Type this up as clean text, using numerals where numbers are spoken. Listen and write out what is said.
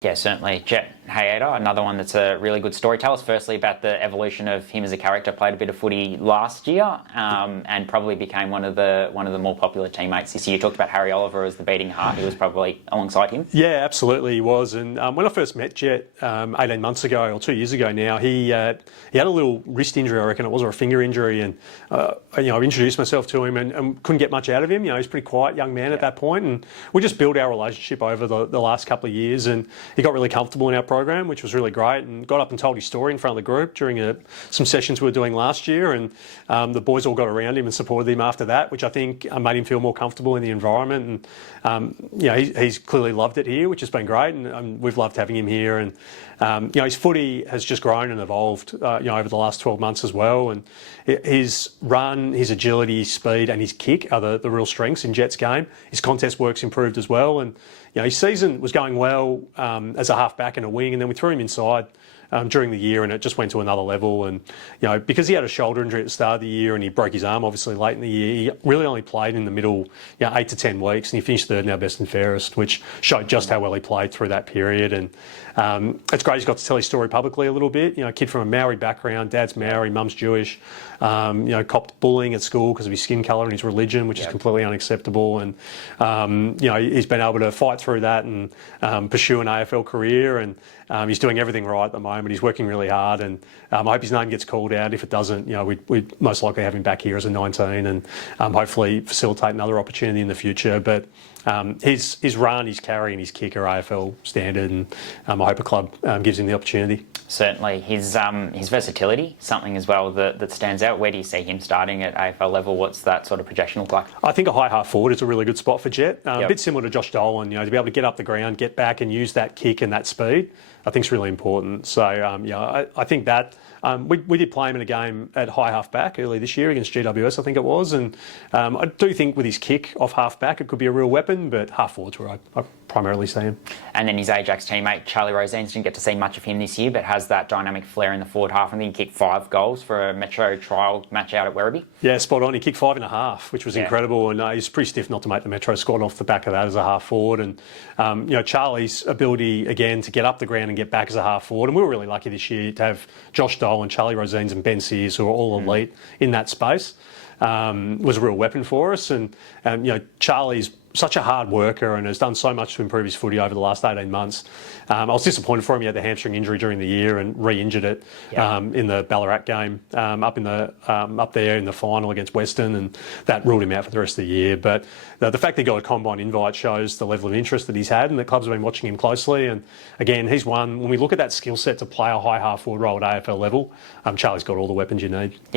Yeah, certainly. Jhett, Haeata, another one that's a really good story. Tell us firstly about the evolution of him as a character. Played a bit of footy last year, and probably became one of the more popular teammates this year. You talked about Harry Oliver as the beating heart. He was probably alongside him. Yeah, absolutely, he was. And when I first met Jhett 18 months ago or 2 years ago now, he had a little wrist injury, I reckon it was, or a finger injury, and I introduced myself to him and couldn't get much out of him. He's a pretty quiet young man at that point, and we just built our relationship over the last couple of years, and he got really comfortable in our program, which was really great, and got up and told his story in front of the group during some sessions we were doing last year, and the boys all got around him and supported him after that, which I think made him feel more comfortable in the environment. And he's clearly loved it here, which has been great, and we've loved having him here. And his footy has just grown and evolved over the last 12 months as well, and his run, his agility, his speed and his kick are the real strengths in Jhett's game. His contest work's improved as well, and his season was going well as a half-back and a wing, and then we threw him inside during the year, and it just went to another level. And because he had a shoulder injury at the start of the year and he broke his arm obviously late in the year, he really only played in the middle 8 to 10 weeks, and he finished third in our best and fairest, which showed just how well he played through that period. And it's great he's got to tell his story publicly a little bit. A kid from a Maori background, dad's Maori, mum's Jewish, copped bullying at school because of his skin colour and his religion, which is completely unacceptable. And he's been able to fight through that and pursue an AFL career, and he's doing everything right at the moment. He's working really hard, and I hope his name gets called out. If it doesn't, we'd most likely have him back here as a 19 and hopefully facilitate another opportunity in the future. But his run, his carry and his kick are AFL standard, and I hope a club gives him the opportunity. Certainly. His versatility, something as well that stands out. Where do you see him starting at AFL level? What's that sort of projection look like? I think a high half forward is a really good spot for Jhett. A bit similar to Josh Dolan, to be able to get up the ground, get back and use that kick and that speed, I think is really important. So, I think that we did play him in a game at high half back early this year against GWS, I think it was. And I do think with his kick off half back, it could be a real weapon, but half forward's where I primarily see him. And then his Ajax teammate, Charlie Rozenes, didn't get to see much of him this year, but has that dynamic flair in the forward half. I think he kicked 5 goals for a Metro trial match out at Werribee. Yeah, spot on. He kicked 5.5, which was incredible. And he's pretty stiff not to make the Metro squad off the back of that as a half forward. And, Charlie's ability, again, to get up the ground and get back as a half forward. And we were really lucky this year to have Josh Dolan, Charlie Rozenes and Ben Sears, who are all elite in that space, was a real weapon for us. And, Charlie's such a hard worker and has done so much to improve his footy over the last 18 months. I was disappointed for him. He had the hamstring injury during the year and re-injured it in the Ballarat game up there in the final against Western, and that ruled him out for the rest of the year. But the fact that he got a combine invite shows the level of interest that he's had, and the clubs have been watching him closely. And again, he's one, when we look at that skill set to play a high half forward role at AFL level, Charlie's got all the weapons you need. Yeah.